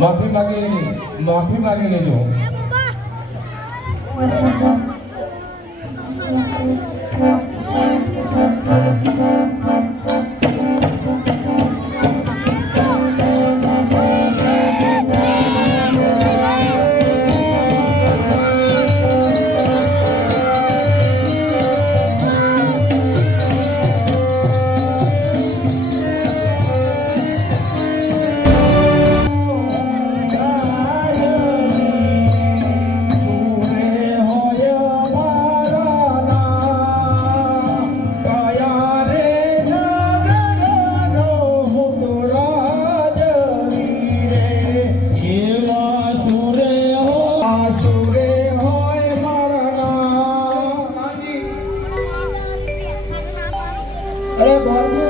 माफी मांगी लेजो। अरे भौजी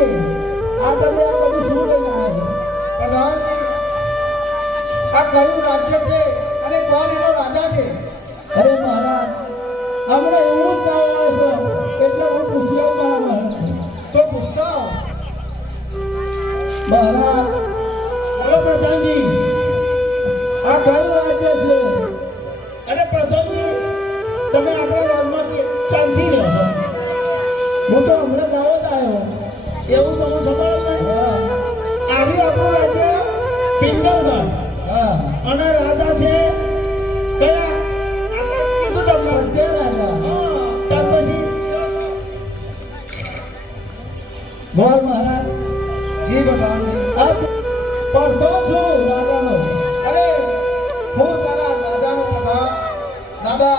आ તમે આ બધું શું લઈને આવ્યા છો? પ્રધાન આ કયું રાજ્ય છે અને કોણ એનો રાજા છે? અરે મહારાજ હમણાં એવું જ થયું છે એટલે હું પૂછ્યો મહારાજ તો પૂછતો મહારાજ બોલો પ્રધાનજી આ કયું રાજ્ય છે? અરે પ્રધાનજી તમે આપણા રાજમાં શાંતિ રહો છો હું તો હમણાં ગાવ જ આવ્યો એવું તમને ખબર નહીં આવ્યું આપણું રાજ્ય પિંગલગઢ હા અને રાજા છે કયા આપણે કીધું તમને તે રાજા ત્યાર પછી બોલ મહારાજ જી પ્રધાન આ પડતો છું રાજાનો અરે હું તારા દાદાનો પ્રધાન દાદા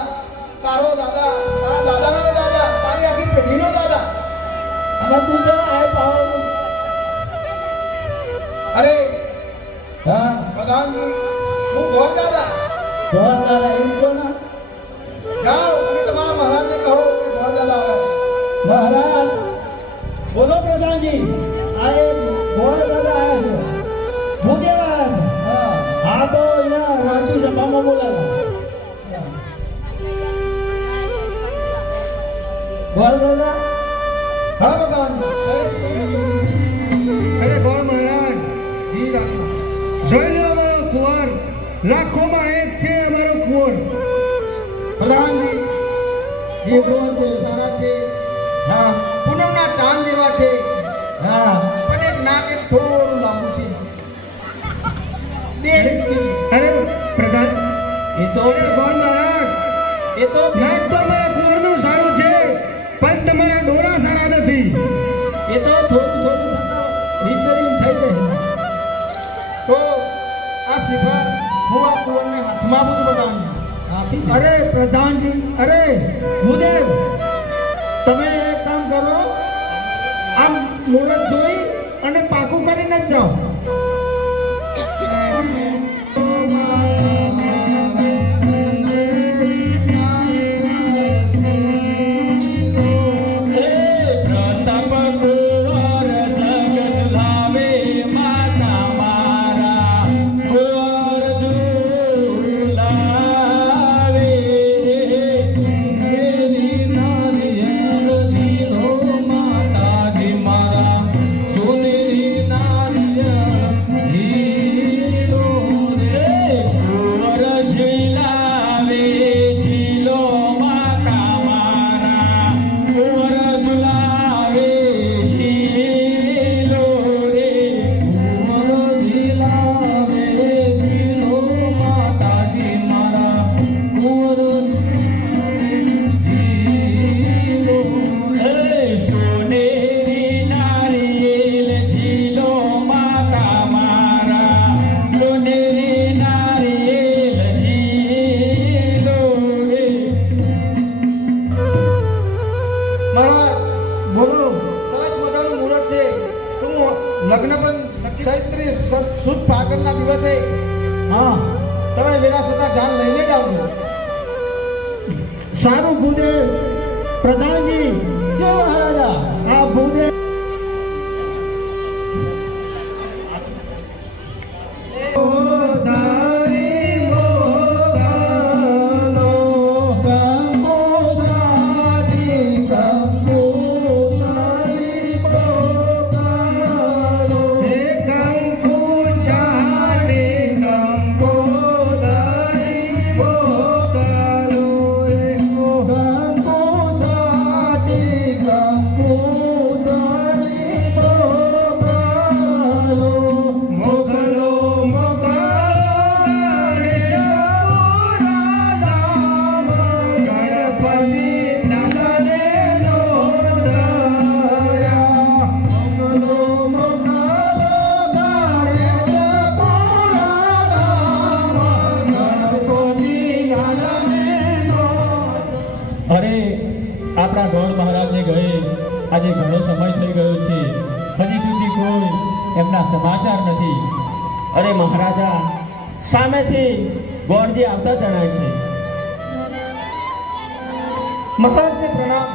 તારો દાદા તારા દાદાનો દાદા તારી આખી પેઢીનો દાદા અને તું જો આ પાવર અરે હા પ્રધાનજી હું ગોર દાદા બોલ દાદા એમ તો ના જાઓ અને તમારા મહારાજને કહો કે ગોર દાદા આવે મહારાજ બોલો પ્રધાનજી આ એ બોલ દાદા આવ્યા છે ભૂદેવ આવ્યા છે હા હા તો એના રાતી સભામાં બોલાવ્યા બોલ દાદા હા પ્રધાનજી અરે ગોર મહારાજ જી રાણી જોઈ લો અમારો કુંવર લાખોમાં એક છે અમારો કુંવર પ્રધાનજી એ કુંવર બહુ સારા છે હા પૂનમના ચાંદ જેવા છે હા પણ એક નાક એક થોડું લાંબુ છે અરે પ્રધાન એ તો અરે ગોર મહારાજ એ તો નાક તો અમારા કુંવરનું સારું છે પણ તમારા ડોરા સારા નથી એ તો થોડું રિપેરિંગ થઈ જાય તો આ શ્રીફળ હું આ કુંવરને હાથમાં આપું છું પ્રધાનજી આપી દે. અરે પ્રધાનજી અરે ભૂદેવ તમે એક કામ કરો આમ મુહૂર્ત જોઈ અને પાકું કરીને જ જાઓ લગ્ન પણ ચૈત્રી સુદ ફાગણના દિવસે હા તમે વિરાસતના જાન લઈને જ આવજો સારું ભૂદેવ પ્રધાનજી જય મહારાજા આ ભૂદેવ સમય થઈ ગયો છે, હજી સુધી કોઈ એમના સમાચાર નથી. અરે મહારાજા, સામેથી ગોળજી આવતા જણાય છે. મહારાજને પ્રણામ.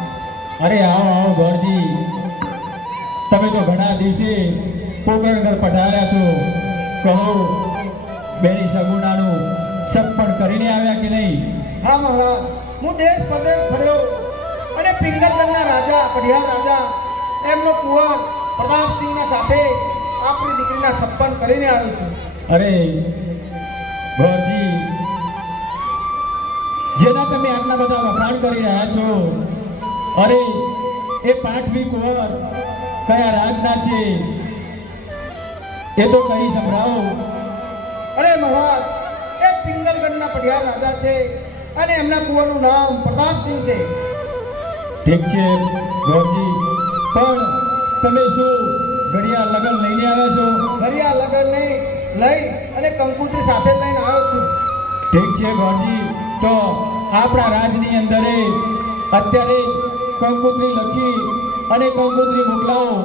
અરે આવો આવો ગોરજી, તમે તો ઘણા દિવસે પોકરણગઢ પધાર્યા છો. કહો, બેની સગુણાનું સપણ કરીને આવ્યા કે નહીં? હા મહારાજ, હું દેશ પરદેશ ફર્યો અને પિંગલગઢના રાજા પઢિયાર રાજા એમનો કુંવર પ્રતાપસિંહના સાથે આપણી દીકરીના સપન કરીને આવ્યો છું. અરે ગોરજી, જેના તમે આટલા બધા વખાણ કરી રહ્યા છો, અરે એ પાઠવી કુંવર કયા રાજના છે એ તો કહી સંભળાવો. અરે મહારાજ, એ પિંગલગઢના પઢિયાર રાજા છે અને એમના કુંવરનું નામ પ્રતાપસિંહ છે. ઠીક છે ગોરજી, પણ તમે શું ઘડિયા લગન લઈને આવ્યા છો? ઘરિયા લગનને લઈ અને કંકુત્રી સાથે લઈને આવ્યો છું. ઠીક છે ગોરજી, તો આપણા રાજની અંદર અત્યારે કંકોત્રી લખી અને કંકોત્રી મોકલાવો.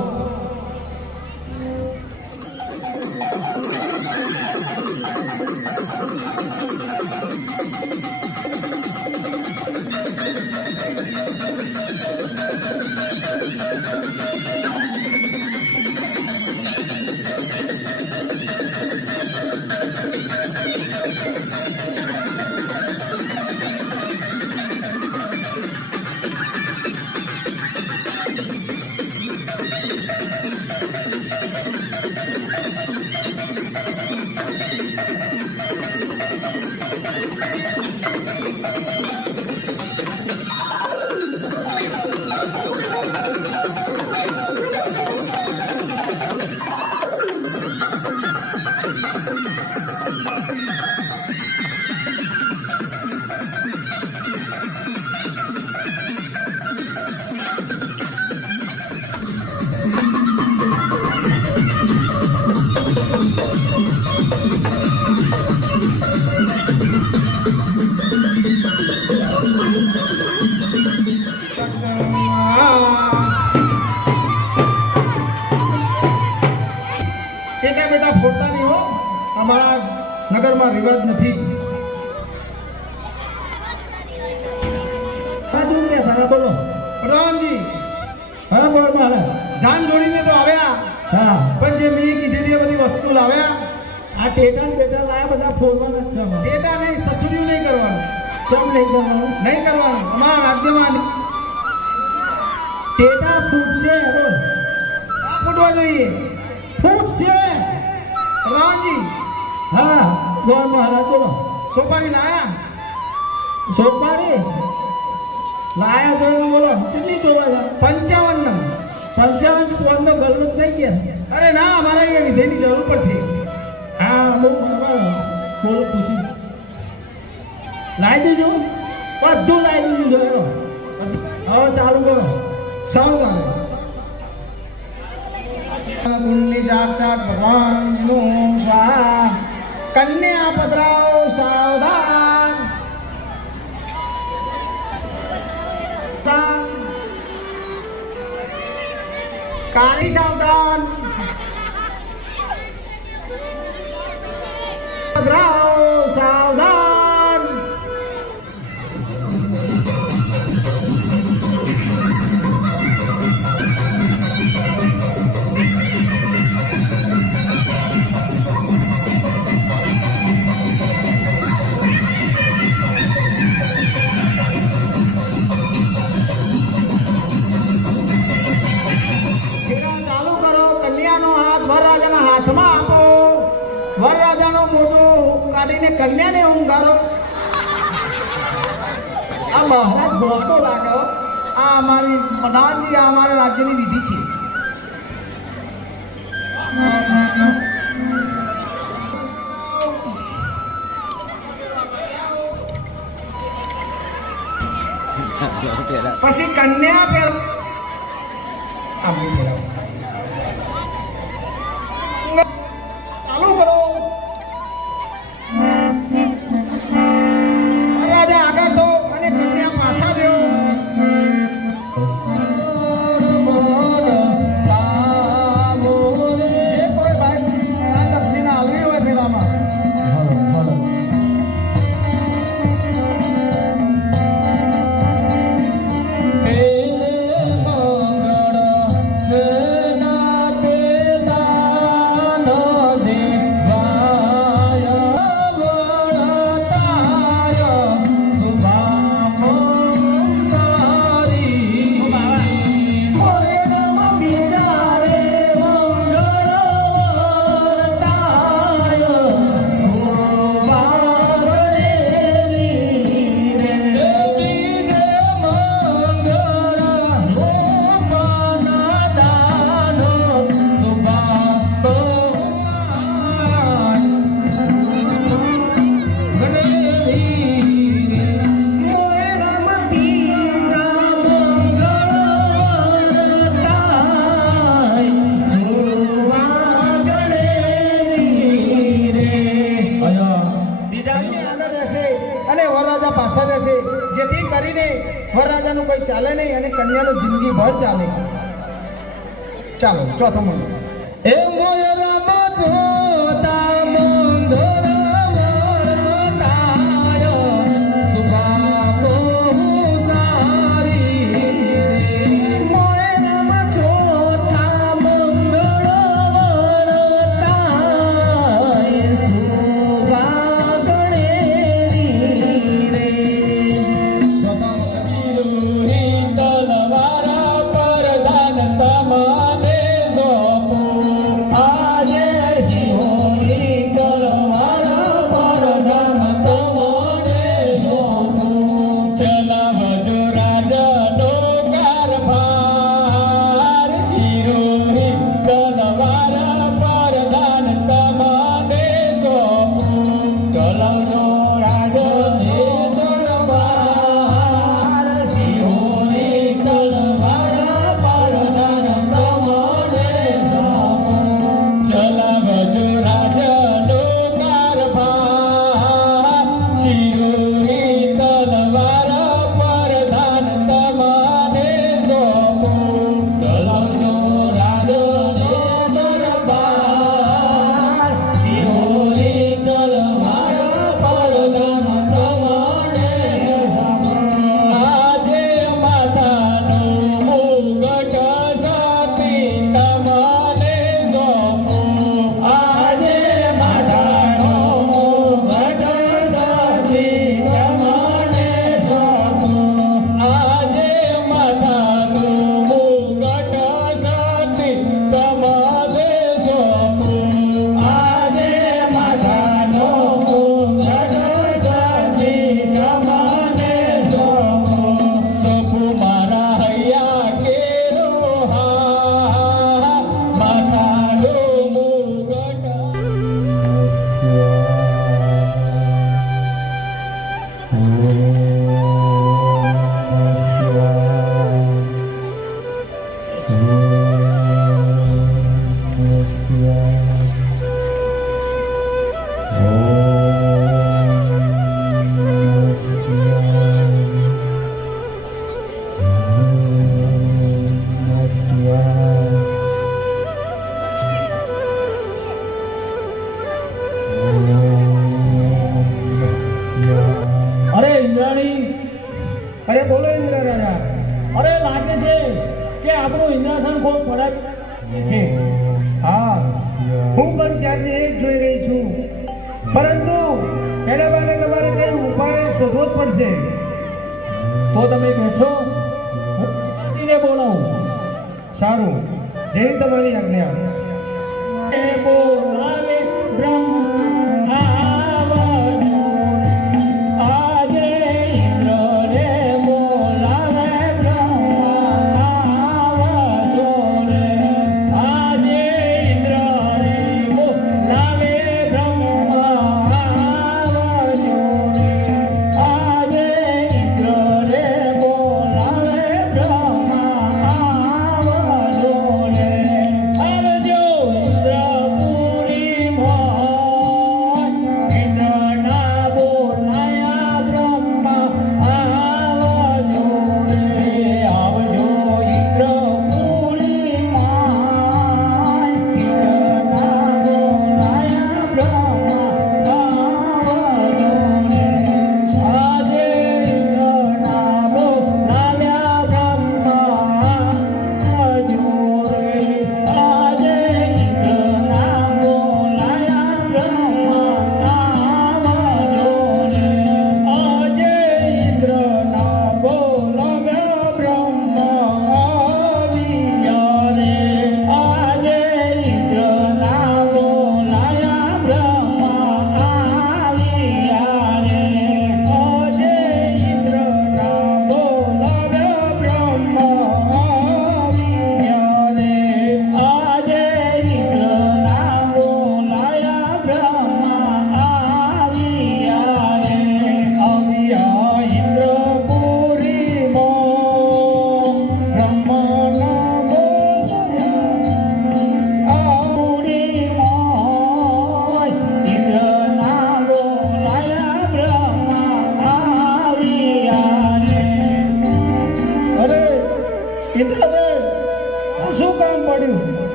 બેટા બેટા ફોડતા નહીં હો, અમારા નગરમાં રિવાજ નથી. બોલો. પ્રધાનજી, હા બોલ મારા. જાન જોડીને તો આવ્યા, હા, પણ જે મેં કીધેલી એ બધી વસ્તુ લાવ્યા. આ ટેટા ને બેટા લાયા બધા ફોડવાના જ છે અમારે. ટેટા નહીં, સસુર્યું નહીં કરવાનું. ચમ નહીં કરવાનું? નહીં કરવાનું. અમારા રાજ્યમાં ટેટા ફૂટશે. બોલ. આ ફૂટવા જોઈએ. ફૂટશે. પ્રધાનજી, હા બોલ મહારાજ, બોલો. સોપારી લાયા. સોપારી લાયા છો એમ બોલો. કેટલી જોવા છે? 55 નંગ. 55 પોનનો ગલ્લો જ નહીં ગયા. અરે ના, અમારે અહીંયા વિધેયની જરૂર પડશે. હા બહુ બોલો પૂછી લાવી દીધું, બધું લાવી દીધું છે. હવે ચાલુ કરો. સારું તારે. કુંડલી સાક્ષાત ભગવાનનું સ્વાહા. કન્યા પધરાવો સાવધાન. કાળી સાવધાન. પધરાવો સાવધાન. ચાલુ કરો. કન્યાનો હાથ વરરાજાના હાથમાં આપો. વરરાજાનો મોઢો કાઢીને કન્યાને ઊંઘારો. આ મહારાજ ગોટો લાગે હો. આ અમારી પ્રધાનજી, આ અમારા રાજ્યની વિધિ છે. પછી કન્યા પેર ચાલુ કરો. રાજા આગળ દો અને કન્યા પાછા દો. જેથી કરીને વરરાજાનું કોઈ ચાલે નહીં અને કન્યાનું જિંદગી ભર ચાલે. ચાલો ચોથો મંગળ. એ મોય રામ જોતા મંગળ વરતાય સુભાપો સારી રે. મોય રામ જોતા મંગળ વરતાય સુભાગણેરી રે. ચોથા મંગળ તલવારા પરદાન તમાને અરે ઇન્દ્રાણી, અરે બોલો ઇન્દ્ર રાજા. અરે લાગે છે કે આપણું ઇન્દ્રાસન ખૂબ પડાય છે. હા, હું પણ ત્યાંથી એ જ જોઈ રહી છું, પરંતુ એના માટે તમારે કઈ ઉપાય શોધવો જ પડશે. તો તમે બેઠો, હું પાર્ટીને બોલાવું. સારું, જેવી તમારી આજ્ઞા. એ બોલાવે બ્રહ્મ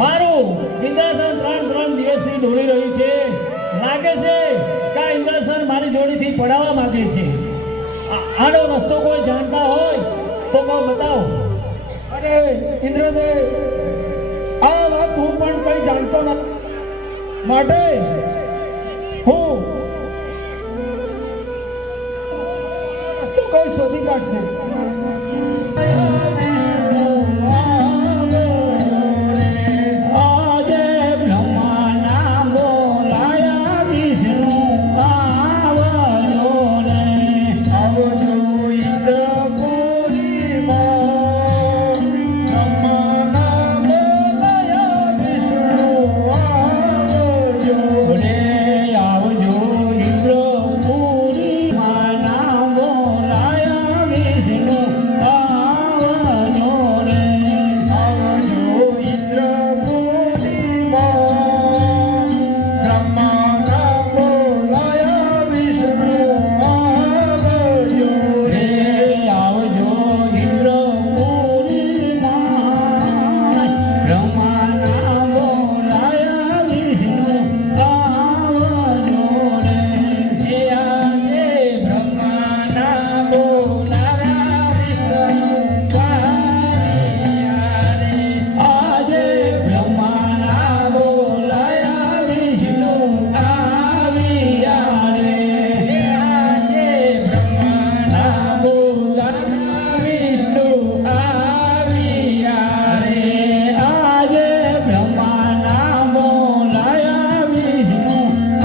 મારું ઇન્દ્રાસન 3 દિવસથી ડોલી રહ્યું છે. લાગે છે કે આ ઇન્દ્રાસન મારી જોડેથી પડાવવા માંગે છે. આનો રસ્તો કોઈ જાણતા હોય તો કોઈ બતાવો. અરે ઇન્દ્રદેવ, આ વાત હું પણ કઈ જાણતો નથી, માટે હું રસ્તો કોઈ શોધી કાઢશે. આજે બ્રહ્માના બોલાયા વિષ્ણુ આવજો રે. આવજો ઇન્દ્રપુરીમાં, બ્રહ્માના બોલાયા વિષ્ણુ આવજો રે. આવજો ઇન્દ્રપુરીમાં, ના બોલાયા વિષ્ણુ આવજો રે. આવજો ઇન્દ્રપુરીમાં, બ્રહ્માના બોલાયા વિષ્ણુ આવજો રે. આવજો ઇન્દ્રપુરીમાં, બ્રહ્માના બોલાયા વિષ્ણુ આવજો રે. એ આજે બ્રહ્માના બોલાવ્યા વિષ્ણુ આવ્યા રે. આજે બ્રહ્માના બોલાયા વિષ્ણુ આવ્યા રે. એ આજે બ્રહ્માના બોલાવ્યા વિષ્ણુ આવ્યા રે. આજે બ્રહ્માના બોલાયા વિષ્ણુ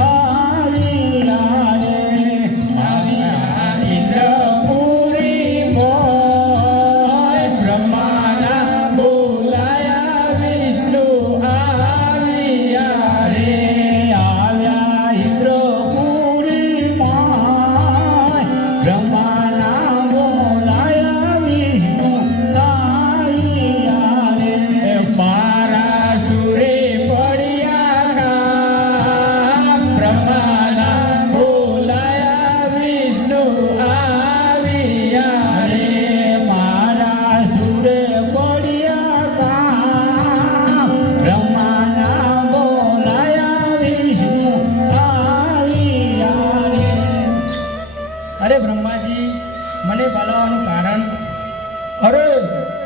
આવ્યા રે. આવ્યા ઇન્દ્રપુરી મોય, બ્રહ્માના બોલાયા વિષ્ણુ આવ્યા રે. આવ્યા ઇન્દ્રપુરીમાં, બ્રહ્માના બોલાયા વિષ્ણુ આવ્યા રે. મારા સુરે પડ્યા કામ, બ્રહ્માના બોલાયા વિષ્ણુ આવ્યા રે. મારા સુરે પડ્યા કામ, બ્રહ્માના બોલાયા વિષ્ણુ આવ્યા રે. અરે બ્રહ્માજી, મને બોલાવવાનું કારણ? અરે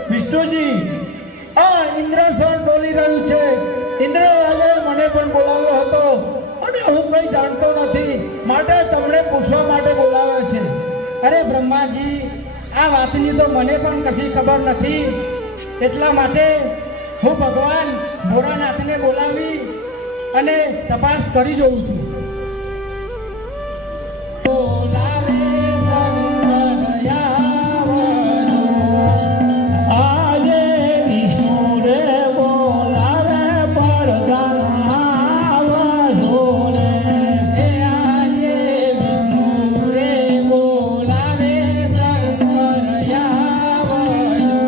વિષ્ણુજી, આ ઇન્દ્રાસન ડોલી રહ્યું છે. ઇન્દ્ર રાજાએ મને પણ બોલાવ્યો હતો અને હું કંઈ જાણતો નથી, માટે તમને પૂછવા માટે બોલાવ્યો છે. અરે બ્રહ્માજી, આ વાતની તો મને પણ કશી ખબર નથી. એટલા માટે હું ભગવાન ભોળાનાથને બોલાવી અને તપાસ કરી જોઉં છું. બોલાવે શંકર આવજો. આજે વિષ્ણુ રે બોલાવે પડદાન આવજો રે. એ આજે વિષ્ણુ રે બોલાવે શંકર આવજો.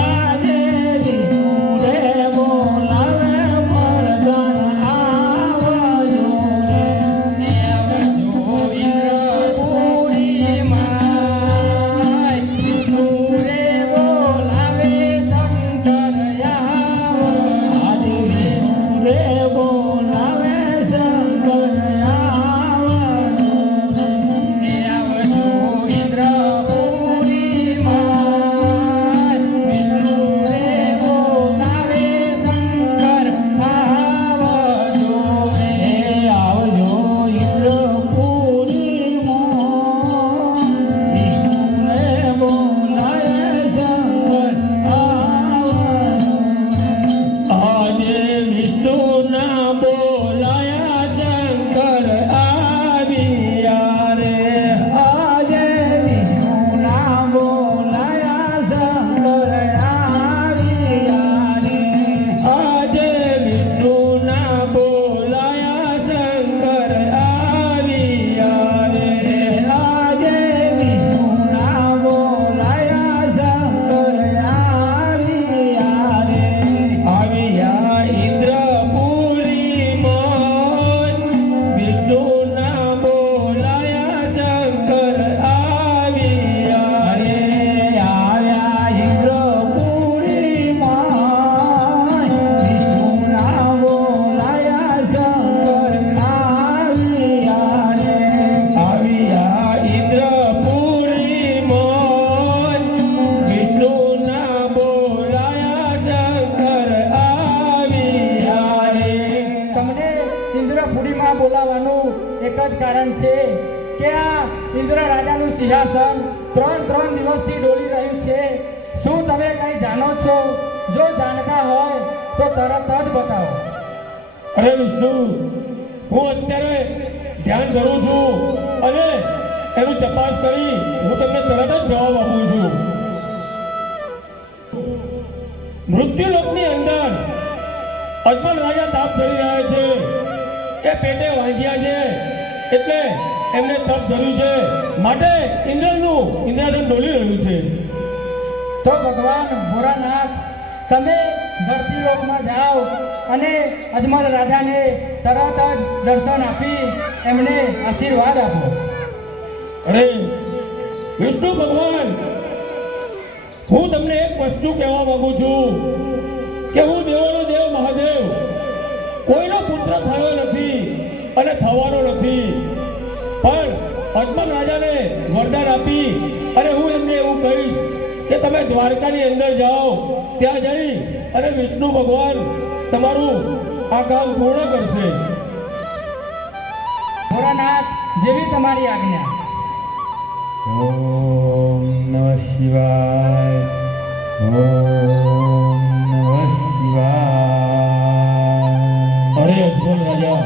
આજે વિષ્ણુ રે બોલાવે પડદાન આવજો બોલાવવાનું એક જ કારણ છે કે આ ઇન્દ્ર રાજાનું સિંહાસન 3 દિવસથી ડોલી રહ્યું છે. શું તમે કંઈ જાણો છો? જો જાણતા હોય તો તરત જ બતાવો. અરે વિષ્ણુ, હું અત્યારે ધ્યાન કરું છું અને એની તપાસ કરી હું તમને તરત જ જવાબ આપું છું. મૃત્યુલોકની અંદર અજમલ રાજા તાપ કરી રહ્યા છે. એ પેટે વાંગ્યા છે એટલે એમને તપ ધર્યું છે, માટે ઇન્દ્રાસન ડોલી રહ્યું છે. તો ભગવાન ભોળાનાથ, તમે ધરતી લોકમાં જાઓ અને અજમલ રાજાને તરત જ દર્શન આપી એમને આશીર્વાદ આપો. અરે વિષ્ણુ ભગવાન, હું તમને એક વસ્તુ કહેવા માંગુ છું કે હું દેવોનો દેવ મહાદેવ કોઈનો પુત્ર થયો નથી અને થવાનો નથી, પણ અજમલ રાજાને વરદાન આપી અને હું એમને એવું કહીશ કે તમે દ્વારકાની અંદર જાઓ, ત્યાં જઈ અને વિષ્ણુ ભગવાન તમારું આ કામ પૂર્ણ કરશે. ભોળાનાથ, જેવી તમારી આજ્ઞા. ઓમ નમઃ શિવાય. ઓમ નમઃ શિવાય. અરે અજમલ રાજા,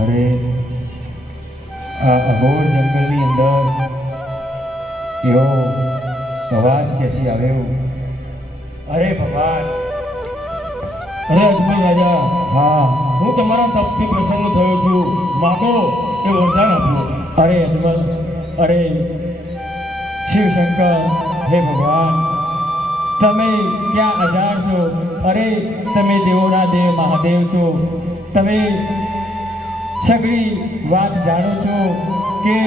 અરે આ અઘોર જંગલની અંદર એવો અવાજ ક્યાંથી આવ્યો? અરે ભગવાન, અરે અજમલ રાજા, હા, હું તમારા તપથી પ્રસન્ન થયો છું, માગો એ વરદાન આપો. અરે અજમલ, અરે શિવશંકર, હે ભગવાન, તમે ક્યાં અજાણ છો? અરે તમે દેવોના દેવ મહાદેવ છો. તમે સગળી વાત જાણો છો કે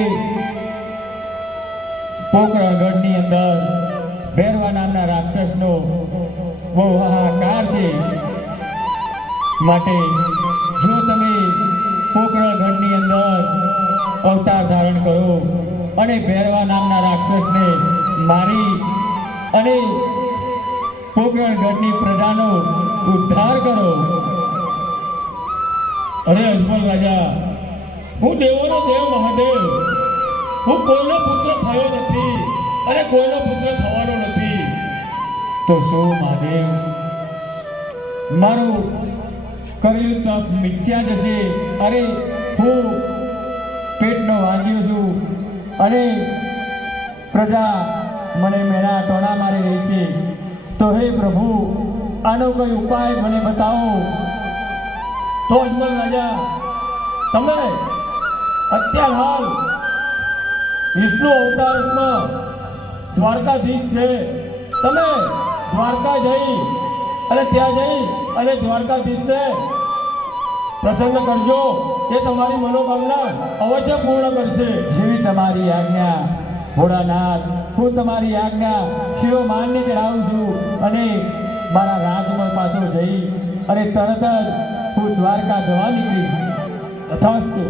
પોકરણગઢની અંદર ભૈરવા નામના રાક્ષસનો બહુ હાહાકાર છે. માટે જો તમે પોકરણગઢની અંદર અવતાર ધારણ કરો અને ભૈરવા નામના રાક્ષસને મારી અને પોકરણગઢની પ્રજાનો ઉદ્ધાર કરો. અરે અજમલ રાજા, હું દેવોનો દેવ મહાદેવ, હું કોઈનો પુત્ર થયો નથી અને કોઈનો પુત્ર થવાનો નથી. તો શું મહાદેવ, મારું કરેલું તપ મિથ્યા જશે? અરે હું પેટનો વાંગ્યો છું અને પ્રજા મને મેળા ટોણા મારી રહી છે. તો હે પ્રભુ, આનો કોઈ ઉપાય મને બતાવો. તો અજમલ રાજા, તમે અત્યાર હાલ વિષ્ણુ અવતારમાં દ્વારકાધીશ છે, તમે દ્વારકા જઈ અને ત્યાં જઈ અને દ્વારકાધીશને પ્રસન્ન કરજો, એ તમારી મનોકામના અવશ્ય પૂર્ણ કરશે. જેવી તમારી આજ્ઞા ભોળાનાથ, હું તમારી આજ્ઞા શિરોમાનને ચડાવું છું અને મારા રાજમાં પાછો જઈ અને તરત જ હું દ્વારકા જવા નીકળીશ. તથાસ્તુ.